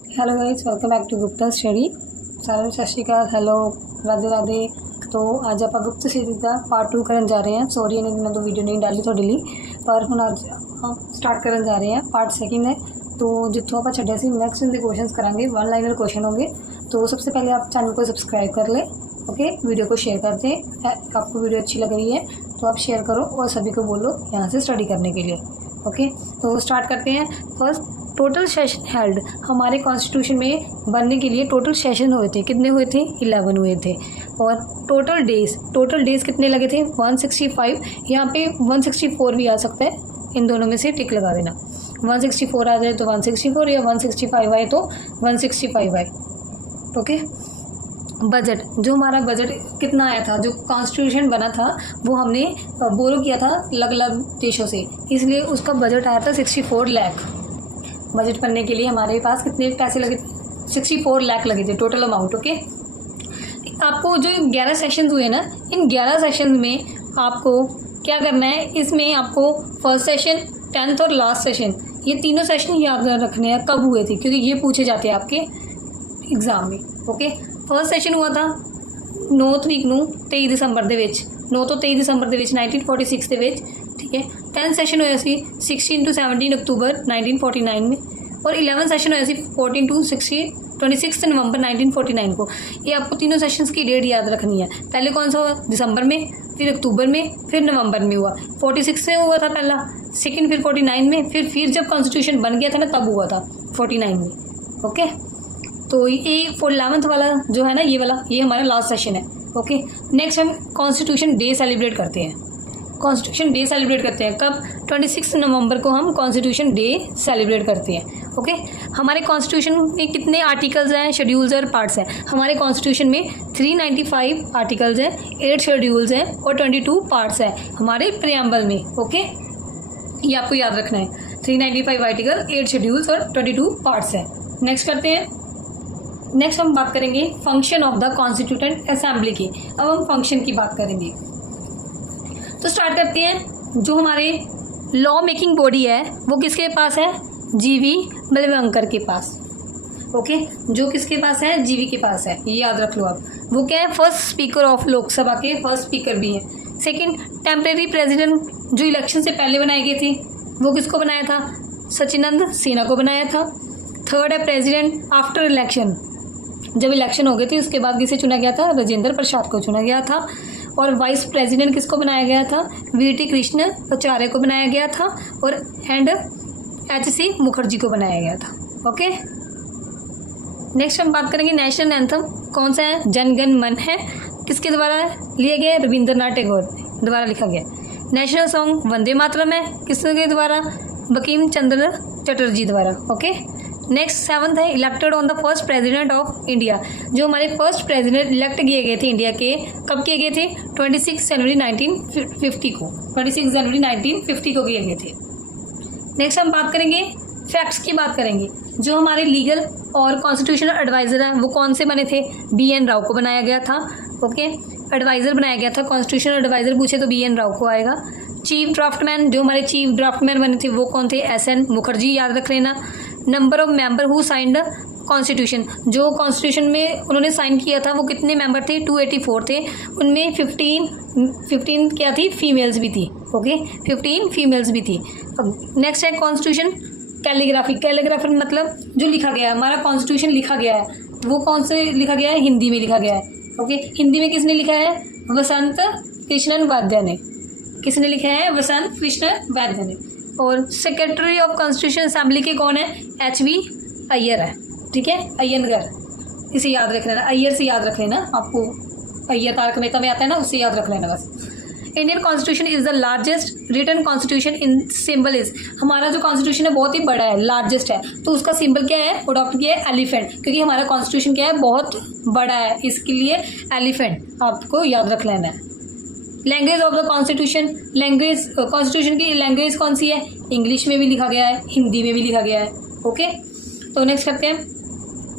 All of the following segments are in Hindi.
Hello guys, welcome back to Gupta study. सारे सत श्रीकाल, हेलो, राधे राधे। तो आज आप गुप्त स्टडी का पार्ट 2 करन जा रहे हैं। सॉरी इन्हें दिनों तो वीडियो नहीं डाली थोड़ी ली, पर हम आज स्टार्ट करन जा रहे हैं। पार्ट सेकंड है, तो जितों आप छड्या सी नैक्सट इन क्वेश्चन करांगे, वन लाइनर क्वेश्चन होंगे। तो सबसे पहले आप चैनल को सब्सक्राइब कर लें, ओके। वीडियो को शेयर कर दें। आपको वीडियो अच्छी लग रही है तो आप शेयर करो और सभी को बोलो यहाँ से स्टडी करने के लिए, ओके। तो स्टार्ट करते हैं। First, total session held. हमारे कॉन्स्टिट्यूशन में बनने के लिए टोटल सेशन हुए थे, कितने हुए थे? 11 हुए थे। और टोटल डेज़ कितने लगे थे? 165। यहाँ पे 164 भी आ सकता है, इन दोनों में से टिक लगा देना। 164 आ जाए तो 164, या 165 आए तो 165 आए, ओके। बजट, जो हमारा बजट कितना आया था, जो कॉन्स्टिट्यूशन बना था वो हमने बोरो किया था अलग अलग देशों से, इसलिए उसका बजट आया था 64 लाख। बजट बनने के लिए हमारे पास कितने पैसे लगे थे? 64 लाख लगे थे टोटल अमाउंट, ओके। आपको जो 11 सेशंस हुए ना, इन 11 सेशन में आपको क्या करना है? इसमें आपको फर्स्ट सेशन, 10th और लास्ट सेशन, ये तीनों सेशन याद रखने हैं कब हुए थे, क्योंकि ये पूछे जाते हैं आपके एग्जाम में, ओके। फर्स्ट सेशन हुआ था 9 तरीक ਨੂੰ 23 ਦਸੰਬਰ ਦੇ ਵਿੱਚ, 9 ਤੋਂ 23 ਦਸੰਬਰ ਦੇ ਵਿੱਚ 1946 ਦੇ ਵਿੱਚ, ठीक है। 10th सेशन होया सी 16 to 17 अक्टूबर 1949 में, और 11th सेशन होया सी 14 to 26 नवंबर 1949 को। ये आपको तीनों सेशंस की डेट याद रखनी है। पहले कौन सा हुआ? दिसंबर में, फिर अक्टूबर में, फिर नवंबर में हुआ। 46 से हुआ था पहला, सेकेंड फिर 49 में, फिर जब कॉन्स्टिट्यूशन बन गया था ना तब हुआ था 49 में, ओके। तो ये 11th वाला जो है ना, ये वाला, ये हमारा लास्ट सेशन है, ओके। नेक्स्ट हम कॉन्स्टिट्यूशन डे सेलिब्रेट करते हैं। कॉन्स्टिट्यूशन डे सेलिब्रेट करते हैं कब? 26 नवंबर को हम कॉन्स्टिट्यूशन डे सेलिब्रेट करते हैं, ओके। हमारे कॉन्स्टिट्यूशन में कितने आर्टिकल्स हैं, शेड्यूल्स और पार्ट्स हैं? हमारे कॉन्स्टिट्यूशन में 395 आर्टिकल्स हैं, 8 शेड्यूल्स हैं और 22 पार्ट्स हैं हमारे प्रियम्बल में, ओके। ये आपको याद रखना है, 395 आर्टिकल, 8 शेड्यूल्स और 22 पार्ट्स हैं। नेक्स्ट करते हैं। नेक्स्ट हम बात करेंगे फंक्शन ऑफ द कॉन्स्टिट्यूटेंट असेंबली की। अब हम फंक्शन की बात करेंगे, तो स्टार्ट करते हैं। जो हमारे लॉ मेकिंग बॉडी है वो किसके पास है? जीवी बलवंकर के पास, ओके। जो किसके पास है? जीवी के पास है, ये याद रख लो आप। वो क्या है? फर्स्ट स्पीकर ऑफ लोकसभा के फर्स्ट स्पीकर भी हैं। सेकंड, टेम्परेरी प्रेसिडेंट जो इलेक्शन से पहले बनाए गए थे वो किसको बनाया था? सचिनंद सिन्हा को बनाया था। थर्ड है प्रेसिडेंट आफ्टर इलेक्शन, जब इलेक्शन हो गए थे उसके बाद किसे चुना गया था? राजेंद्र प्रसाद को चुना गया था। और वाइस प्रेसिडेंट किसको बनाया गया था? वीटी कृष्ण आचार्य को बनाया गया था। और एंड एचसी मुखर्जी को बनाया गया था, ओके। नेक्स्ट हम बात करेंगे नेशनल एंथम कौन सा है? जन गण मन है, किसके द्वारा लिए गए? रविंद्रनाथ टैगोर द्वारा लिखा गया। नेशनल सॉन्ग वंदे मातरम है, किसके द्वारा? बंकिम चंद्र चटर्जी द्वारा, ओके। नेक्स्ट 7th है elected on the first president of India. जो हमारे फर्स्ट प्रेसिडेंट इलेक्ट किए गए थे इंडिया के, कब किए गए थे? 26 जनवरी 1950 को, 26 जनवरी 1950 को किए गए थे। नेक्स्ट हम बात करेंगे फैक्ट्स की बात करेंगे। जो हमारे लीगल और कॉन्स्टिट्यूशनल एडवाइज़र हैं वो कौन से बने थे? BN राव को बनाया गया था, ओके। एडवाइज़र बनाया गया था, कॉन्स्टिट्यूशनल एडवाइज़र पूछे तो BN राव को आएगा। चीफ ड्राफ्टमैन, जो हमारे चीफ ड्राफ्टमैन बने थे वो कौन थे? SN मुखर्जी, याद रख लेना। Number of member who signed constitution, जो कॉन्स्टिट्यूशन में उन्होंने साइन किया था वो कितने मेंबर थे? 284 थे। उनमें 15 क्या थी? फीमेल्स भी थी, ओके। 15 फीमेल्स भी थी। नेक्स्ट है कॉन्स्टिट्यूशन कैलीग्राफी। कैलीग्राफर मतलब जो लिखा गया है, हमारा कॉन्स्टिट्यूशन लिखा गया है वो कौन से लिखा गया है? हिंदी में लिखा गया है, ओके। हिंदी में किसने लिखा है? वसंत कृष्णन वाद्य ने। किसने लिखा है? वसंत कृष्ण वाद्य ने। और सेक्रेटरी ऑफ कॉन्स्टिट्यूशन असेंबली के कौन है? HV अय्यर है, ठीक है, अय्यनगर, इसे याद रख लेना। अय्यर से याद रख लेना, आपको अय्यर तारक मेहता में आता है ना, उससे याद रख लेना बस। Indian constitution is the largest written constitution in symbol is. हमारा जो कॉन्स्टिट्यूशन है बहुत ही बड़ा है, लार्जेस्ट है, तो उसका सिंबल क्या है? अडॉप्ट किया है एलिफेंट, क्योंकि हमारा कॉन्स्टिट्यूशन क्या है? बहुत बड़ा है, इसके लिए एलिफेंट आपको याद रख लेना है। Language of the constitution, language constitution की लैंग्वेज कौन सी है? इंग्लिश में भी लिखा गया है, हिंदी में भी लिखा गया है, ओके। तो नेक्स्ट करते हैं।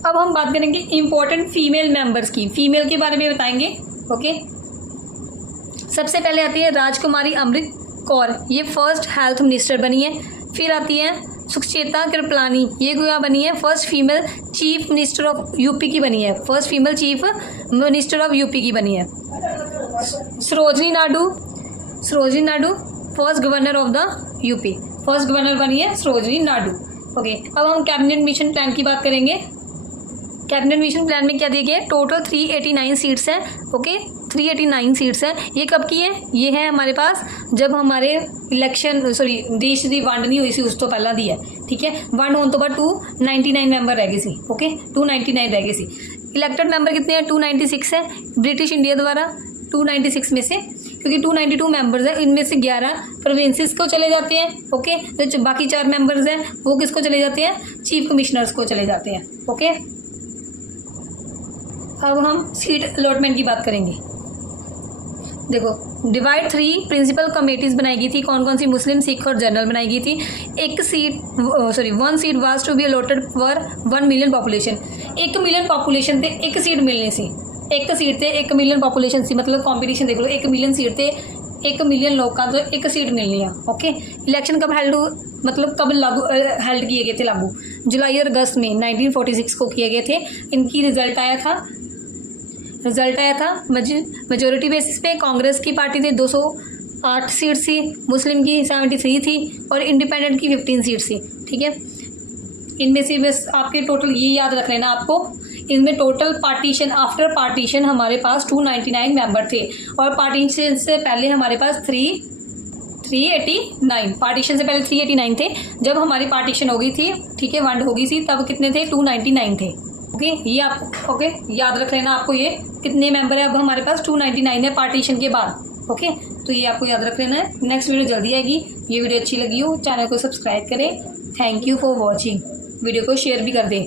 अब हम बात करेंगे इंपॉर्टेंट फीमेल मेंबर्स की, फीमेल के बारे में बताएंगे, ओके। सबसे पहले आती है राजकुमारी अमृत कौर, ये फर्स्ट हेल्थ मिनिस्टर बनी है। फिर आती है सुचेता कृपलानी, ये क्या बनी है, first female chief minister of UP की बनी है, first female chief minister of UP की बनी है। Sarojini Naidu first governor of the UP, first governor बनी है सरोजनी नायडू। ओके, अब हम कैबिनेट मिशन प्लान की बात करेंगे। कैबिनेट मिशन प्लान में क्या दिए गए, टोटल 389 सीट्स हैं। ओके, 389 सीट्स हैं। ये कब की हैं, ये है हमारे पास जब हमारे देश की वंड नहीं हुई सी, उस तो पहला दी है। ठीक है, वंड होने तो बाद 299 मैंबर रह गए सी। ओके, 299 रह गए सी। इलेक्टेड मैंबर कितने हैं, 296 है ब्रिटिश इंडिया द्वारा 296 में से, क्योंकि 292 मेंबर्स हैं, इनमें से 11 प्रोविंसेस को चले जाते हैं। ओके, जो बाकी 4 मेंबर्स हैं वो किसको चले जाते हैं, चीफ कमिश्नर्स को चले जाते हैं। ओके, अब हम सीट अलॉटमेंट की बात करेंगे। देखो, डिवाइड 3 प्रिंसिपल कमेटीज बनाई गई थी, कौन कौन सी, मुस्लिम, सिख और जनरल बनाई गई थी। 1 seat was to be allotted for 1 million population. 1 million population थे, 1 सीट मिलनी सी, 1 सीट थे 1 मिलियन पॉपुलेशन सी, मतलब कॉम्पिटिशन देख लो, 1 मिलियन सीट थे, 1 मिलियन लोग का तो 1 सीट मिलनी है। ओके, इलेक्शन कब कब लागू हेल्ड किए गए थे, लागू जुलाई और अगस्त में 1946 को किए गए थे। इनकी रिजल्ट आया था मेजोरिटी बेसिस पे कांग्रेस की पार्टी थी 208 सीट थी, मुस्लिम की 73 थी और इंडिपेंडेंट की 15 सीट थी। ठीक है, इनमें से बस आपके टोटल ये याद रख लेना आपको, इनमें टोटल पार्टीशन आफ्टर पार्टीशन हमारे पास 299 मेंबर थे और पार्टीशन से पहले हमारे पास 389, पार्टीशन से पहले 389 थे। जब हमारी पार्टीशन हो गई थी, ठीक है, वंड हो गई थी, तब कितने थे, 299 थे। ओके, ये आप याद रख लेना आपको, ये कितने मेंबर है अब हमारे पास, 299 है पार्टीशन के बाद। ओके, तो ये आपको याद रख लेना है। नेक्स्ट वीडियो जल्दी आएगी। ये वीडियो अच्छी लगी हो चैनल को सब्सक्राइब करें। Thank you for watching. Video को शेयर भी कर दें।